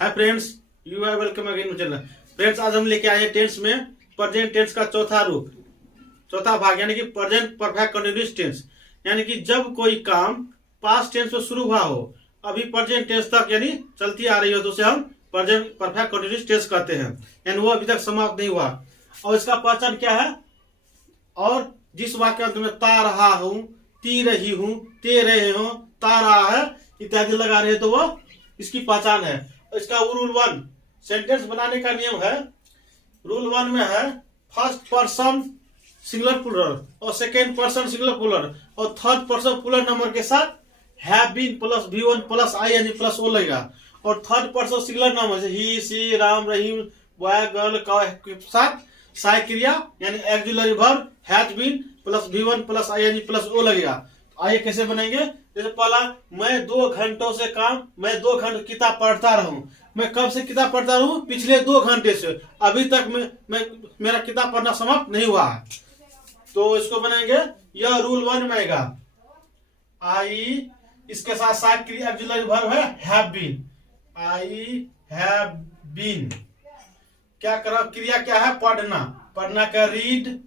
Hi friends, you are welcome again channel. Friends, आज हम लेके आए हैं टेंस में प्रेजेंट टेंस का चौथा रूप, चौथा भाग, यानी कि प्रेजेंट परफेक्ट कंटिन्यूअस टेंस। यानी कि जब कोई काम पास्ट टेंस में शुरू हुआ हो, अभी प्रेजेंट टेंस तक यानी चलती आ रही हो, तो उसे हम प्रेजेंट परफेक्ट कंटिन्यूअस टेंस कहते हैं। यानी वो अभी तक समाप्त नहीं हुआ। और इसका पहचान क्या है? और जिस वाक्य अंत में ता रहा हूं, ती रही हूं, ते रहे हो, ता रहा है इत्यादि लगा रहे, तो वो इसकी पहचान है। इसका रूल 1 सेंटेंस बनाने का नियम है। रूल 1 में है फर्स्ट पर्सन सिंगुलर प्लूरल और सेकेंड पर्सन सिंगुलर प्लूरल और थर्ड पर्सन प्लूरल नंबर के साथ have been plus V1 plus ING plus O लगेगा। और third person singular number he, she, Ram, Rahim, boy, girl के साथ सहायक क्रिया यानी auxiliary verb has been plus V1 plus ING plus O लगेगा। आइए कैसे बनेंगे। जैसे पहला, मैं 2 घंटों से मैं 2 घंटे किताब पढ़ता रहूं। मैं कब से किताब पढ़ता रहूं? पिछले 2 घंटे से। अभी तक मैं मेरा किताब पढ़ना समाप्त नहीं हुआ है। तो इसको बनाएंगे, यह रूल 1 में आएगा। आई, इसके साथ साथ क्रिया ऑक्सिलरी वर्ब है have been. I have been क्या करा, क्रिया क्या है? पढ़ना। पढ़ना का रीड,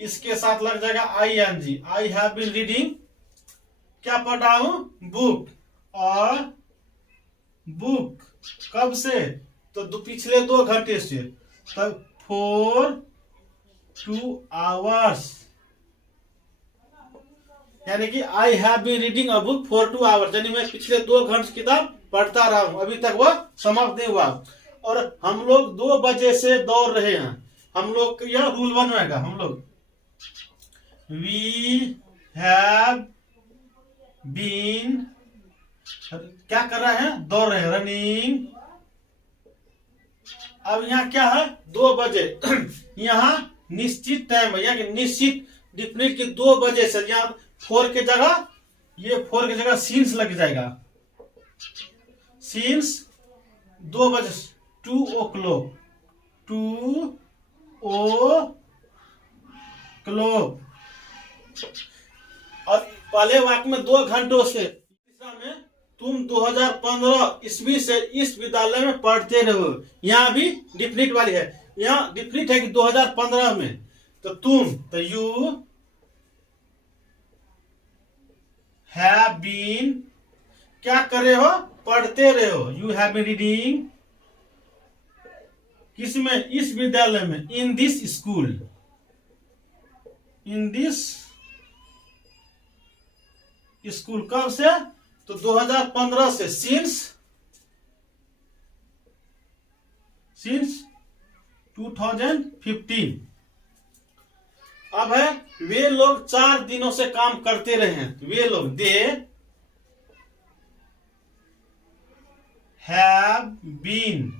इसके साथ लग जाएगा ING। I have been reading, क्या पढ़ रहा हूं? बुक। और बुक कब से? तो पिछले 2 घंटे से, तब फॉर 2 आवर्स। यानी कि I have been reading a book for 2 hours, यानी मैं पिछले 2 घंटे किताब पढ़ता रहा हूं, अभी तक वह समाप्त नहीं हुआ। और हम लोग 2 बजे से दौड़ रहे हैं। हम लोग, यह रूल 1 में आएगा। हम लोग वी हैव बीन क्या कर रहे हैं? दौड़ रहे हैं, रनिंग। अब यहाँ क्या है? 2 बजे यहाँ निश्चित टाइम है, यहाँ निश्चित डिफिनिट की 2 बजे से। यहाँ 4 के जगह, ये 4 की जगह सीन्स लग जाएगा। सीन्स 2 बजे, 2 o'clock, 2 o'clock। और पहले वाक्य में 2 घंटों से, तीसरा में तुम 2015 ईस्वी से इस विद्यालय में पढ़ते रहो। यहाँ भी डिफिनिट वाली है, यहाँ डिफिनिट है कि 2015 में। तो तुम, तो यू हैव बीन क्या कर रहे हो? पढ़ते रहे हो। यू हैव बीन रीडिंग किस में? इस विद्यालय में। इन this school, in this school कब से? तो 2015 से, सिंस 2015। अब है वे लोग 4 दिनों से काम करते रहे हैं। वे लोग, दे हैव बीन,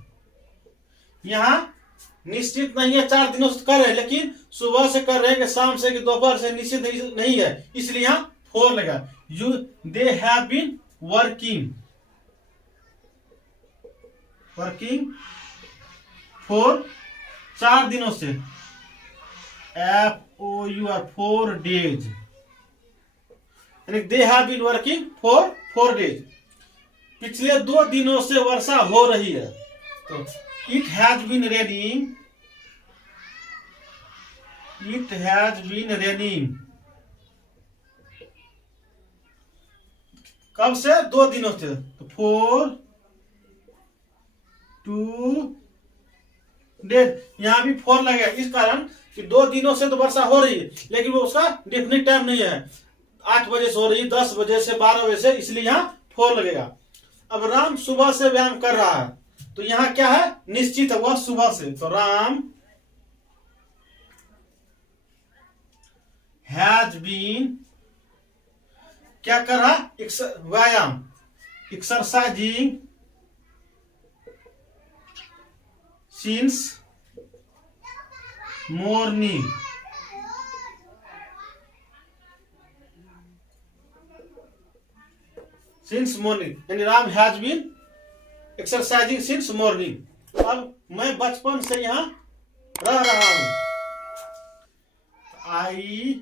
यहां निश्चित नहीं है 4 दिनों से कर रहे हैं, लेकिन सुबह से कर रहे हैं कि शाम से कि दोपहर से, निश्चित नहीं है, इसलिए यहां 4 लगा। You, they have been working for 4 दिनों से। FOUR 4 days, यानी they have been working for 4 days। पिछले 2 दिनों से वर्षा हो रही है। तो it has been raining, it has been raining कब से? 2 दिनों से। तो 4 2 days, यहां भी 4 लगेगा, इस कारण कि 2 दिनों से तो वर्षा हो रही है, लेकिन वो उसका डेफिनेट टाइम नहीं है। 8 बजे से हो रही, 10 बजे से, 12 बजे से, इसलिए यहां 4 लगेगा। अब राम सुबह से व्यायाम कर रहा है, तो यहां क्या है? निश्चित है, वह सुबह से। तो राम हैज बीन क्या कर रहा? व्यायाम, exercising since morning. Since morning, यानी Ram has been exercising since morning. अब मैं बचपन से यहां रह रहा हूं। I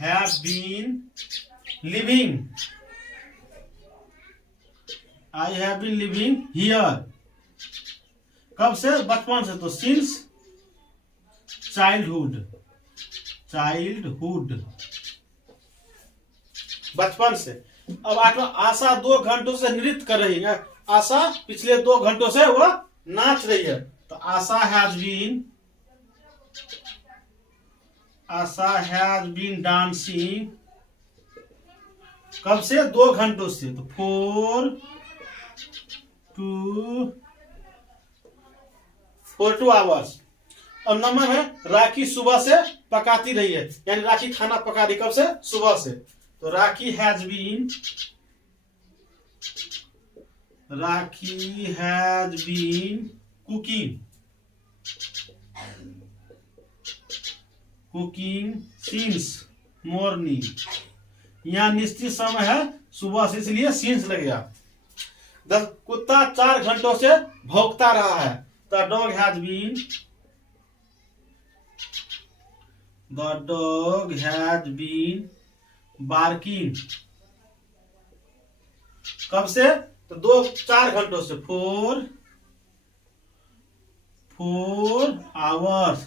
have been living I have been living here. कब से? बचपन से, तो सिंस चाइल्डहुड, चाइल्डहुड, बचपन से। अब आठवां, आशा 2 घंटों से नृत्य कर रही है। आशा पिछले 2 घंटों से वो नाच रही है, तो आशा हैज बीन डांसिंग। कब से? 2 घंटों से, तो 4 2 आवर्स। और नंबर है, राखी सुबह से पकाती रही है, यानी राखी खाना पका रही। कब से? सुबह से, तो Rakhi has been cooking since morning. यहाँ निश्चित समय है सुबह से, इसलिए सिंस लगेगा। 10, कुत्ता 4 घंटों से भौंकता रहा है। The dog has been barking. कब से? तो 4 घंटों से, 4 आवर्स।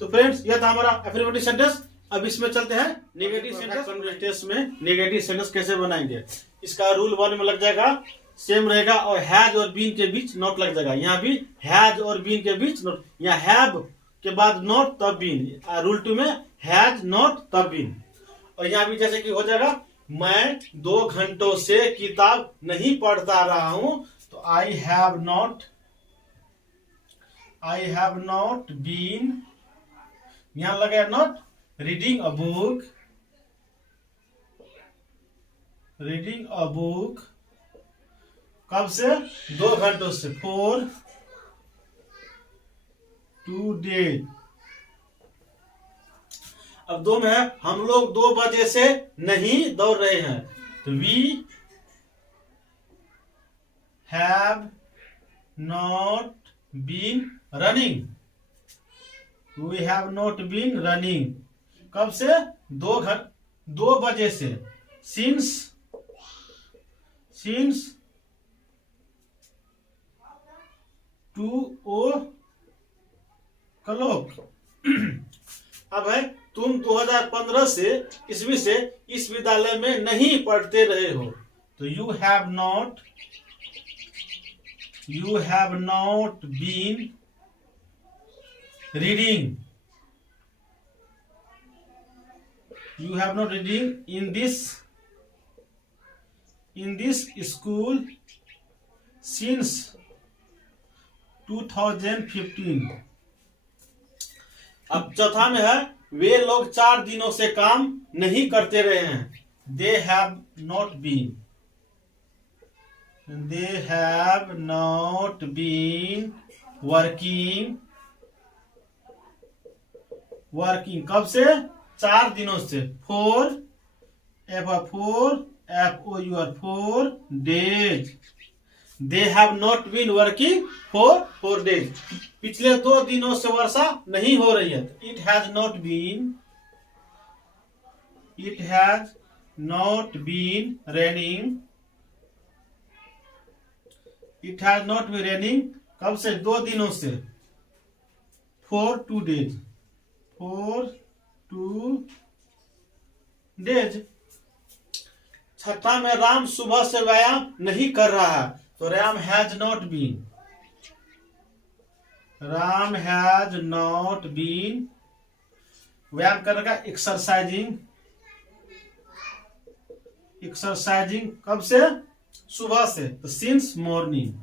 तो फ्रेंड्स, यह था हमारा अफर्मेटिव सेंटेंस। अब इसमें चलते हैं नेगेटिव सेंटेंस में नेगेटिव सेंटेंस कैसे बनाएंगे। इसका रूल 1 में लग जाएगा, सेम रहेगा, और हैज और बीन के बीच नॉट लग जाएगा। यहाँ भी हैज और बीन के बीच नॉट, यहाँ हैव के बाद नॉट तब बीन। रूल 2 में हैज नॉट तब बीन। और यहाँ भी जैसे कि हो जाएगा, मैं 2 घंटों से किताब नहीं पढ़ता रहा हूं, तो आई हैव नॉट बीन, यहां लगे नॉट, रीडिंग अ बुक। कब से? 2 घंटों से, 4 2 days। अब 2 में है, हम लोग 2 बजे से नहीं दौड़ रहे हैं, तो we have not been running. कब से? 2 बजे से, सिंस 2 o'clock। अब है, तुम 2015 से ईस्वी से इस विद्यालय में नहीं पढ़ते रहे हो, तो you have not been reading in this school since 2015। अब चौथा में है, वे लोग 4 दिनों से काम नहीं करते रहे हैं, they have not been working। कब से? 4 दिनों से, 4 days। they have not been working for 4 days। पिछले 2 दिनों से वर्षा नहीं हो रही है, तो it has not been raining। कब से? 2 दिनों से, 4 2 days। छठा में, राम सुबह से व्यायाम नहीं कर रहा है, तो राम हैज नॉट बीन व्यायाम करने का, एक्सरसाइजिंग। कब से? सुबह से, तो सिंस मॉर्निंग।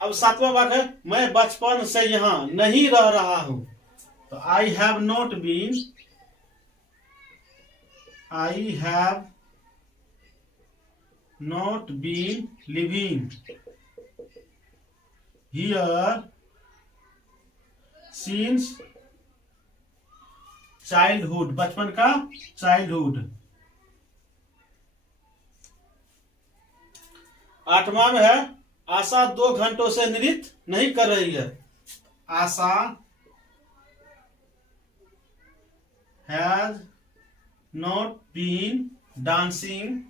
अब 7वां वाक्य है, मैं बचपन से यहां नहीं रह रहा हूं, तो I have not been living here since childhood, बचपन का चाइल्डहुड। 8वां में है, आशा 2 घंटों से नृत्य नहीं कर रही है, आशा हैज नॉट बीन डांसिंग।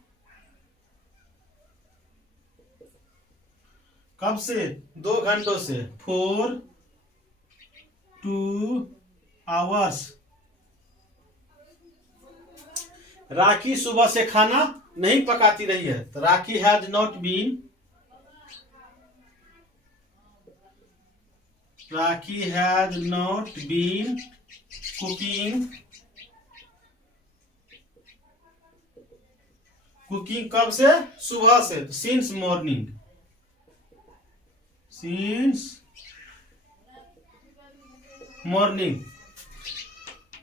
कब से? 2 घंटों से। For 2 hours. राखी सुबह से खाना नहीं पकाती रही है, तो Rakhi has not been, Rakhi has not been cooking. Cooking कब से? सुबह से। Since morning, since morning.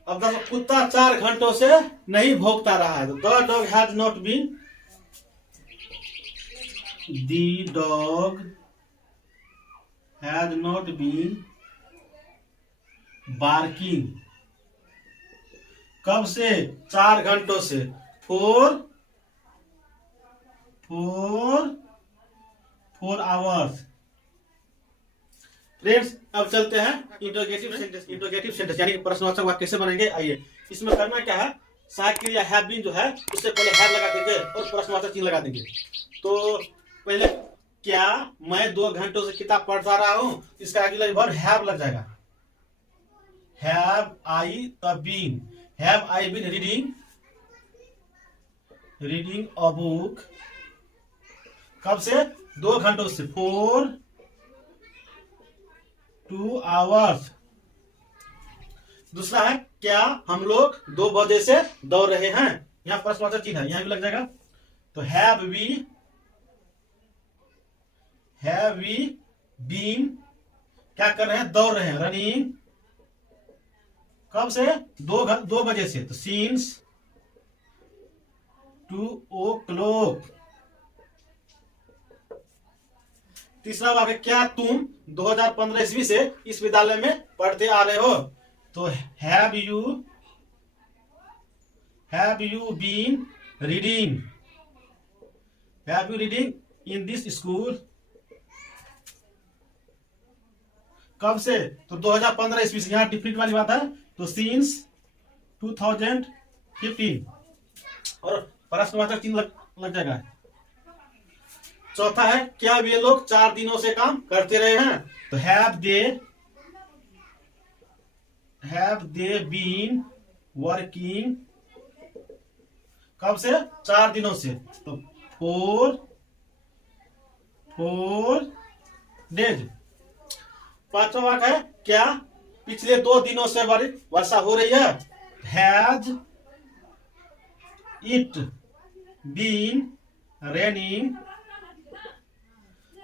अब देखो, कुत्ता 4 घंटों से नहीं भौंकता रहा है, the dog has not been, the dog has not been barking. कब से? 4 घंटों से। Four hours. फ्रेंड्स, अब चलते हैं इंट्रोगेटिव सेंटेंस। इंट्रोगेटिव सेंटेंस यानी कि प्रश्नवाचक वाक्य कैसे बनेंगे, आइए। इसमें करना क्या है, सहायक क्रिया हैव बीन जो है उससे पहले हैव लगा देंगे और प्रश्नवाचक चिन्ह लगा देंगे। तो पहले, क्या मैं 2 घंटों से किताब पढ़ता रहा हूं, इसका अगला वर्ब हैव लग जाएगा। Have I been, have I been reading a book. कब से? 2 घंटों से। For 2 hours. दूसरा है, क्या हम लोग 2 बजे से दौड़ रहे हैं, यहां प्रश्नवाचक चिन्ह है, यहां भी लग जाएगा। तो हैव वी बीन, क्या कर रहे हैं? दौड़ रहे हैं, रनिंग। कब से? 2 बजे से। तो सिंस 2 o'clock। तीसरा वाक्य, क्या तुम 2015 ईस्वी से इस विद्यालय में पढ़ते आ रहे हो, तो have you been reading in this school. कब से? तो 2015 ईस्वी से, यहां डिफरेंट वाली बात है, तो सिंस 2015। और प्रश्नवाचक चिन्ह लग जाएगा। चौथा है, क्या वे लोग 4 दिनों से काम करते रहे हैं, तो हैव दे बीन वर्किंग। कब से? 4 दिनों से। तो 4 डेज। पांचवा वाक्य है, क्या पिछले 2 दिनों से वर्षा हो रही है, हैज इट बीन रेनिंग।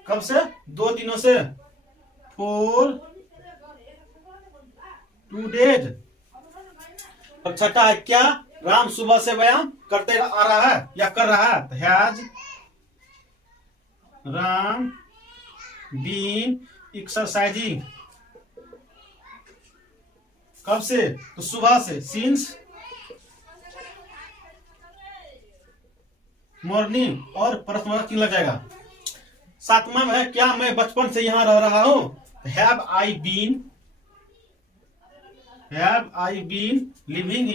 कब से? 2 दिनों से। For 2 days. और छठा है, क्या राम सुबह से व्यायाम करते आ रहा है या कर रहा है, तो हैज राम बीन एक्सरसाइजिंग। कब से? तो सुबह से। Since morning. और प्रश्नवाचक चिन्ह लग जाएगा। 7वां में है, क्या मैं बचपन से यहां रह रहा हूं, have I been living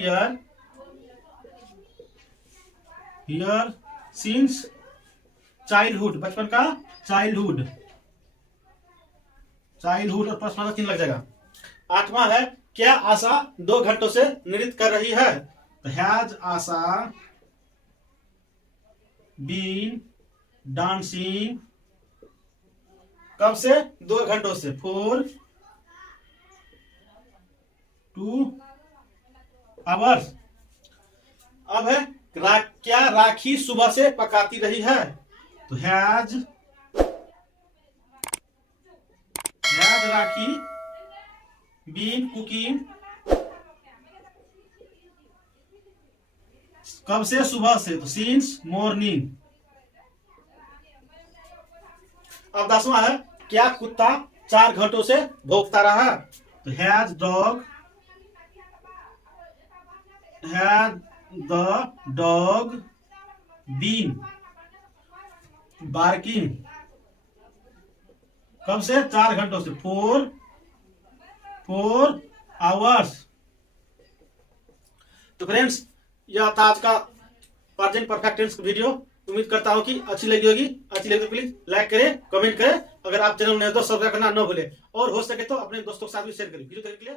here since childhood. बचपन का चाइल्डहुड और प्रश्नवाचक चिन्ह लग जाएगा। 8वां है, क्या आशा 2 घंटों से नृत्य कर रही है, तो हैज आशा बीन डांसिंग। कब से? 2 घंटों से। For 2 hours. अब है, क्या राखी सुबह से पकाती रही है, तो हैज राखी बीन कुकिंग। कब से? सुबह से। तो सिंस मॉर्निंग। अब 10वां है, क्या कुत्ता 4 घंटों से भौंकता रहा, तो has the dog been barking. कब से? 4 घंटों से। 4 आवर्स। तो फ्रेंड्स, यह था आज का प्रेजेंट परफेक्ट टेंस वीडियो। उम्मीद करता हूँ कि अच्छी लगी होगी। अच्छी लगी तो प्लीज लाइक करें, कमेंट करें। अगर आप चैनल नए तो सब्सक्राइब करना न भूलें, और हो सके तो अपने दोस्तों के साथ भी शेयर करें। वीडियो के लिए